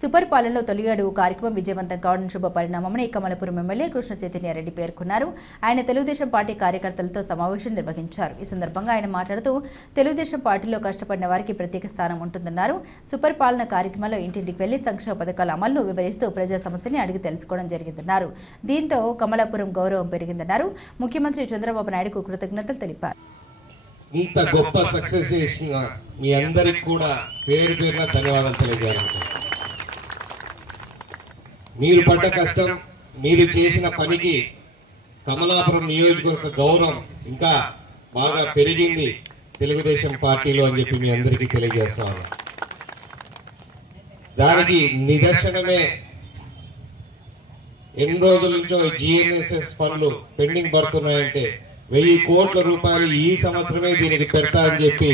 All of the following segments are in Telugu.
సూపర్ పాలనలో తొలి అడుగు కార్యక్రమం విజయవంతం కావడం శుభ పరిణామమని కమలపురం ఎమ్మెల్యే కృష్ణ చైతన్యారెడ్డి పేర్కొన్నారు. ఆయన తెలుగుదేశం పార్టీ కార్యకర్తలతో సమావేశం నిర్వహించారు. ఈ సందర్భంగా ఆయన మాట్లాడుతూ తెలుగుదేశం పార్టీలో కష్టపడిన వారికి ప్రత్యేక స్థానం ఉంటుందన్నారు. సూపర్ పాలన కార్యక్రమంలో ఇంటింటికి వెళ్లి సంక్షేమ పథకాల అమలును వివరిస్తూ ప్రజా సమస్యని అడిగి తెలుసుకోవడం జరిగిందన్నారు. దీంతో కమలాపురం గౌరవం పెరిగిందన్నారు. ముఖ్యమంత్రి చంద్రబాబు నాయుడుకు కృతజ్ఞతలు తెలిపారు. ఇంత గొప్ప సక్సెస్ చేసిన మీ అందరికి కూడా పేరు పేరున ధన్యవాదాలు తెలియజేయాలి. మీరు పడ్డ కష్టం, మీరు చేసిన పనికి కమలాపురం నియోజకవర్గ గౌరవం ఇంకా బాగా పెరిగింది తెలుగుదేశం పార్టీలో అని చెప్పి మీ అందరికీ తెలియజేస్తాను. దానికి నిదర్శనమే ఎన్ని రోజుల నుంచో GNSS పనులు పెండింగ్ పడుతున్నాయంటే 1000 కోట్ల రూపాయలు ఈ సంవత్సరమే దీనికి పెడతా అని చెప్పి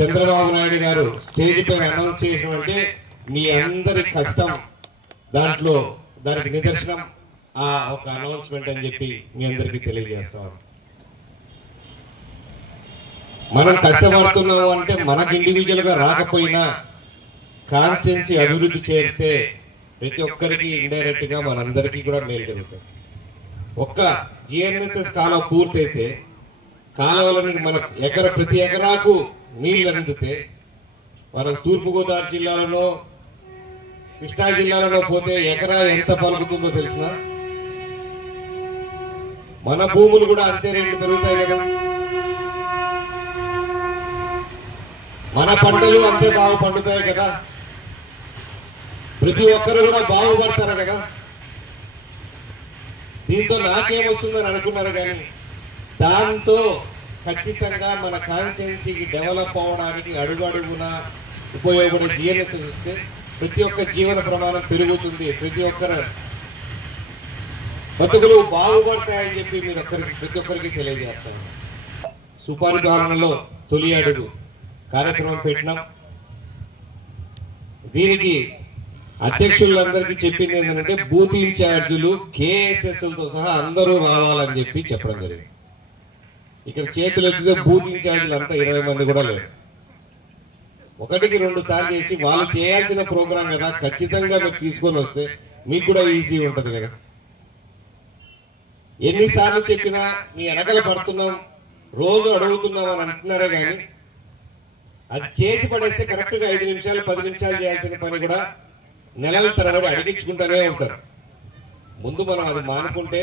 చంద్రబాబు నాయుడు గారు స్టేజ్ పైన అనౌన్స్ చేసినంటే మీ అందరి కష్టం దాంట్లో దానికి నిదర్శనం ఆ ఒక అనౌన్స్మెంట్ అని చెప్పి మీ అందరికీ తెలియజేస్తాం. మనం కష్టపడుతున్నాము అంటే మనకు ఇండివిజువల్ గా రాకపోయినా కాన్స్టిట్యున్సీ అభివృద్ధి చేరితే ప్రతి ఒక్కరికి ఇండైరెక్ట్ గా మనందరికీ కూడా మేలు జరుగుతుంది. ఒక్క GNSS కాలువ పూర్తయితే కాలువలని మన ప్రతి ఎకరాకు నీళ్లు అందితే మనం తూర్పుగోదావరి జిల్లాలో కృష్ణా జిల్లాలో పోతే ఎకరా ఎంత పలుకుతుందో తెలిసిన మన భూములు కూడా అంతే రేట్లు పెరుగుతాయి కదా, మన పంటలు అంతే బాగా పండుతాయి కదా, ప్రతి ఒక్కరు కూడా బాగుపడతారు కదా. దీంతో నాకేమొస్తుందని అనుకున్నారు కానీ దాంతో ఖచ్చితంగా మన కాన్స్టిట్యున్సీకి డెవలప్ అవడానికి అడుగడుగున ఉపయోగపడే GNSS ఇస్తే ప్రతి ఒక్క జీవన ప్రమాణం పెరుగుతుంది, ప్రతి ఒక్కరు బతుకులు బాగుపడతాయని చెప్పి ప్రతి ఒక్కరికి తెలియజేస్తాను. సుపరిపాలనలో తొలి అడుగు కార్యక్రమం పెట్టినాం. దీనికి అధ్యక్షులందరికీ చెప్పింది ఏంటంటే బూత్ ఇన్ఛార్జీలు KSSలతో సహా అందరూ రావాలని చెప్పి చెప్పడం జరిగింది. ఇక్కడ చేతులు ఎత్తితే బూత్ ఇన్ఛార్జీలు అంతా 20 మంది కూడా లేరు. 1-2 సార్లు చేసి వాళ్ళు చేయాల్సిన ప్రోగ్రాం కదా, ఖచ్చితంగా మీరు తీసుకొని వస్తే మీకు కూడా ఈజీ ఉంటది కదా. ఎన్నిసార్లు చెప్పినా మీ వెనకల పడుతున్నాం, రోజు అడుగుతున్నాం అని అంటున్నారే కానీ అది చేసి పడేస్తే కరెక్ట్ గా 5 నిమిషాలు 10 నిమిషాలు చేయాల్సిన పని కూడా నెలల తరబడి అడిగించుకుంటూనే ఉంటారు. ముందు మనం అది మానుకుంటే,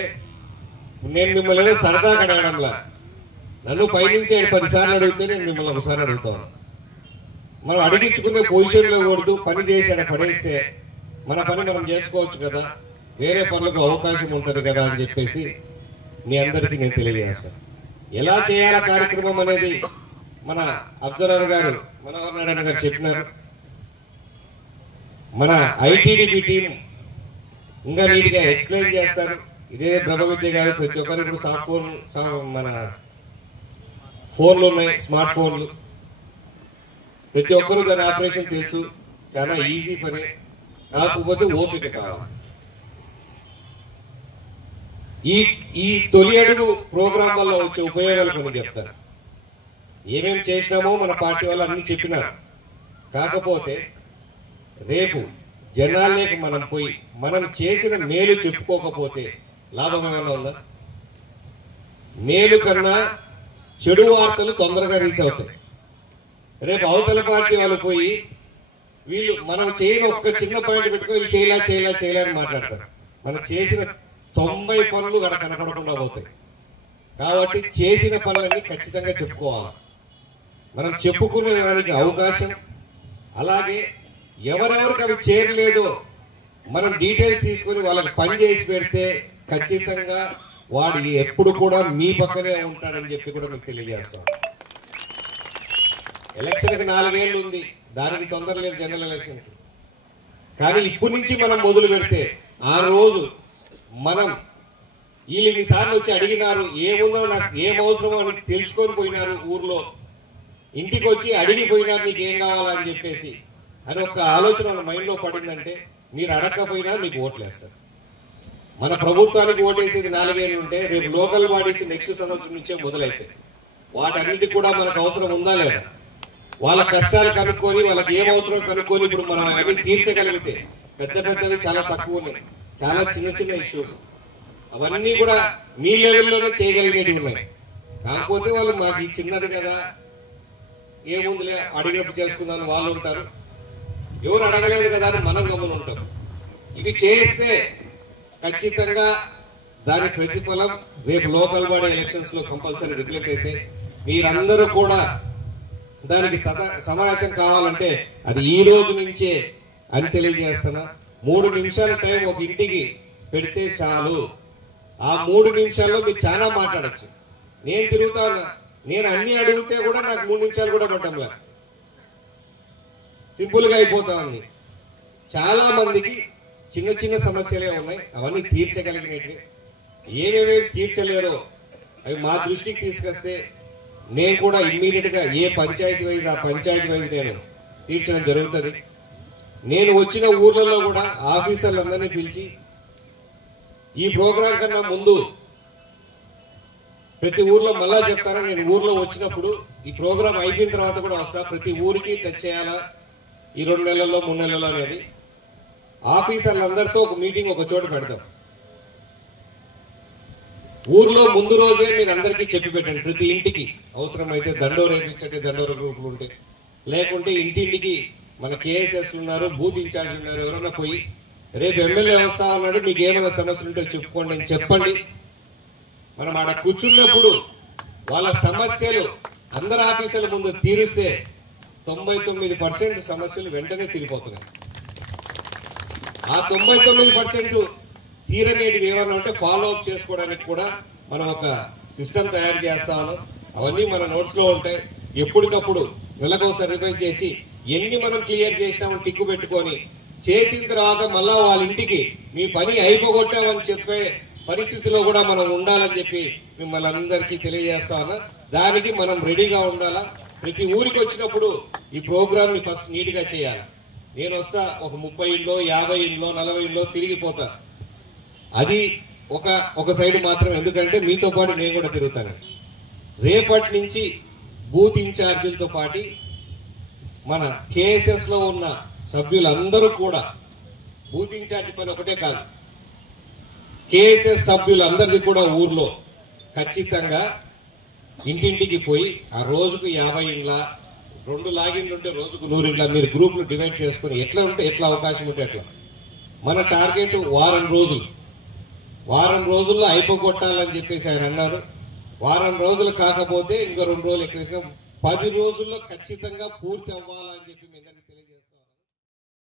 నేను మిమ్మల్ని ఏదో సరదాగా అడగడంలా, నన్ను పైనుంచి 10 సార్లు అడిగితే నేను మిమ్మల్ని ఒకసారి అడుగుతాను. మనం అడిగించుకునే పొజిషన్లో కూడదు, పని చేసి అక్కడ పడేస్తే మన పని మనం చేసుకోవచ్చు కదా, వేరే పనులకు అవకాశం ఉంటుంది కదా అని చెప్పేసి మీ అందరికీ నేను తెలియజేస్తాను. ఎలా చేయాల కార్యక్రమం అనేది మన అబ్జర్వర్ గారు మనోహర్ నారాయణ గారు చెప్పినారు. మన ITDP టీం ఇంకా నీట్గా ఎక్స్ప్లెయిన్ చేస్తారు. ఇదే బ్రహ్మ విద్య గారు ప్రతి ఒక్కరు ఇప్పుడు మన ఫోన్లు ఉన్నాయి, స్మార్ట్ ఫోన్లు, ప్రతి ఒక్కరూ దాని ఆపరేషన్ తెలుసు. చాలా ఈజీ పని, కాకపోతే ఓపిక కావాలి. ఈ తొలి అడుగు ప్రోగ్రాం వల్ల వచ్చే ఉపయోగాలు కొన్ని చెప్తారు. ఏమేమి చేసినామో మన పార్టీ వాళ్ళు అన్ని చెప్పినారు. కాకపోతే రేపు జనాల్లోకి మనం పోయి మనం చేసిన మేలు చెప్పుకోకపోతే లాభం ఏమైనా ఉందా? మేలు కన్నా చెడు వార్తలు తొందరగా రీచ్ అవుతాయి. రేపు అవతల పార్టీ వాళ్ళు పోయి వీళ్ళు మనం చేయని ఒక్క చిన్న పాయింట్ పెట్టుకుని చేయలే అని మాట్లాడతారు. మనం చేసిన 90 పనులు గడ కనపడకుండా పోతాయి. కాబట్టి చేసిన పనులన్నీ ఖచ్చితంగా చెప్పుకోవాలి. మనం చెప్పుకునే దానికి అవకాశం, అలాగే ఎవరెవరికి అవి చేరలేదో మనం డీటెయిల్స్ తీసుకుని వాళ్ళకి పని చేసి పెడితే ఖచ్చితంగా వాడు ఎప్పుడు కూడా మీ పక్కనే ఉంటాడని చెప్పి కూడా మీకు తెలియజేస్తాం. ఎలక్షన్కి 4 ఏళ్ళు ఉంది, దానికి తొందర లేదు జనరల్ ఎలక్షన్కి. కానీ ఇప్పటి నుంచి మనం మొదలు పెడితే ఆ రోజు మనం వీళ్ళు ఇన్నిసార్లు వచ్చి అడిగినారు, ఏముందో నాకు ఏం అవసరమో అని తెలుసుకొని పోయినారు, ఊర్లో ఇంటికి వచ్చి అడిగిపోయినారు నీకు ఏం కావాలని చెప్పేసి అని ఒక ఆలోచన మైండ్లో పడిందంటే మీరు అడగకపోయినా మీకు ఓట్లు వేస్తారు. మన ప్రభుత్వానికి ఓటేసేది 4 ఏళ్ళు ఉంటే రేపు లోకల్ బాడీస్ నెక్స్ట్ సంవత్సరం నుంచే మొదలైతాయి. వాటన్నిటికి కూడా మనకు అవసరం ఉందా లేదా, వాళ్ళ కష్టాలు కనుక్కొని వాళ్ళకి ఏం అవసరం కనుక్కొని ఇప్పుడు మనం అవన్నీ తీర్చగలిగితే పెద్ద పెద్దవి చాలా తక్కువ ఉన్నాయి, చాలా చిన్న చిన్న ఇష్యూస్. అవన్నీ కూడా మీ లెవెల్లోనే చేయగలిగినవి ఉన్నాయి. కాకపోతే వాళ్ళు మాకు ఈ చిన్నది కదా, ఏముందిలే అడిగినప్పుడు చేసుకుందాం వాళ్ళు ఉంటారు, ఎవరు అడగలేదు కదా అని మనం గమనం ఉంటాం. ఇవి చేస్తే ఖచ్చితంగా దాని ప్రతిఫలం రేపు లోకల్ బాడీ ఎలక్షన్స్ లో కంపల్సరీ రిఫ్లెక్ట్ అయితే మీరందరూ కూడా దానికి సమాయత్తం కావాలంటే అది ఈ రోజు నుంచే అని తెలియజేస్తున్నా. 3 నిమిషాల టైం ఒక ఇంటికి పెడితే చాలు. ఆ 3 నిమిషాల్లో మీరు చాలా మాట్లాడచ్చు. నేను తిరుగుతా ఉన్నా, నేను అన్ని అడిగితే కూడా నాకు 3 నిమిషాలు కూడా పట్టంలా, సింపుల్ గా అయిపోతా ఉంది. చాలా మందికి చిన్న చిన్న సమస్యలే ఉన్నాయి, అవన్నీ తీర్చగలిగినవి. ఏమేమి తీర్చలేరో అవి మా దృష్టికి తీసుకొస్తే నేను కూడా ఇమ్మీడియట్ గా ఏ పంచాయతీ వైజ్ ఆ పంచాయతీ వైజ్ నేను తీర్చడం జరుగుతుంది. నేను వచ్చిన ఊర్లలో కూడా ఆఫీసర్లందరినీ పిలిచి ఈ ప్రోగ్రాం కన్నా ముందు ప్రతి ఊర్లో మళ్ళా చెప్తాను, నేను ఊర్లో వచ్చినప్పుడు ఈ ప్రోగ్రాం అయిపోయిన తర్వాత కూడా వస్తా, ప్రతి ఊరికి టచ్ చేయాలా ఈ 2 నెలల్లో 3 నెలల్లో అనేది. ఆఫీసర్లందరితో ఒక మీటింగ్ ఒక చోట పెడతాం. ఊర్లో ముందు రోజే మీరు అందరికీ చెప్పి పెట్టండి, ప్రతి ఇంటికి అవసరమైతే దండోరు వేయించండి, దండోరు గ్రూపులు ఉంటే, లేకుంటే ఇంటింటికి మన కేఎస్ఎస్ ఉన్నారు, బూత్ ఇన్ఛార్జ్ ఉన్నారు, ఎవరైనా పోయి రేపు ఎమ్మెల్యే వస్తా ఉన్నాడు మీకు ఏమైనా సమస్యలు ఉంటే చెప్పుకోండి అని చెప్పండి. మనం ఆడ కూర్చున్నప్పుడు వాళ్ళ సమస్యలు అందరు ఆఫీసుల ముందు తీరుస్తే 99% సమస్యలు వెంటనే తీరిపోతున్నాయి. ఆ 99% తీరనేటివి ఏమన్నా ఉంటే ఫాలో అప్ చేసుకోవడానికి కూడా మనం ఒక సిస్టమ్ తయారు చేస్తా ఉన్నాం. అవన్నీ మన నోట్స్ లో ఉంటాయి. ఎప్పటికప్పుడు నెలకోసారి రివైజ్ చేసి ఎన్ని మనం క్లియర్ చేసినామని టిక్కు పెట్టుకొని చేసిన తర్వాత మళ్ళా వాళ్ళ ఇంటికి మీ పని అయిపోగొట్టామని చెప్పే పరిస్థితిలో కూడా మనం ఉండాలని చెప్పి మిమ్మల్ని అందరికీ తెలియజేస్తా ఉన్నా. దానికి మనం రెడీగా ఉండాలా. ప్రతి ఊరికి వచ్చినప్పుడు ఈ ప్రోగ్రామ్ ని ఫస్ట్ నీట్ గా చేయాలి. నేను వస్తా ఒక 30 ఇంట్లో 50 ఇంట్లో 40 ఇంట్లో తిరిగిపోతా, అది ఒక సైడ్ మాత్రం. ఎందుకంటే మీతో పాటు నేను కూడా తిరుగుతాను. రేపటి నుంచి బూత్ ఇన్ఛార్జీలతో పాటు మన కేఎస్ఎస్ లో ఉన్న సభ్యులందరూ కూడా, బూత్ ఇన్ఛార్జి పని ఒకటే కాదు, కేఎస్ఎస్ సభ్యులందరిది కూడా ఊర్లో ఖచ్చితంగా ఇంటింటికి పోయి ఆ రోజుకు 50 ఇండ్ల 2 లాగిన్లు ఉంటే రోజుకు 100 ఇండ్ల మీరు గ్రూపులు డివైడ్ చేసుకుని ఎట్లా ఉంటే ఎట్లా అవకాశం ఉంటే అట్లా. మన టార్గెట్ వారం రోజుల్లో అయిపోగొట్టాలని చెప్పేసి ఆయన అన్నారు. వారం రోజులు కాకపోతే ఇంకా 2 రోజులు ఎక్కువ 10 రోజుల్లో ఖచ్చితంగా పూర్తి అవ్వాలని చెప్పి మీ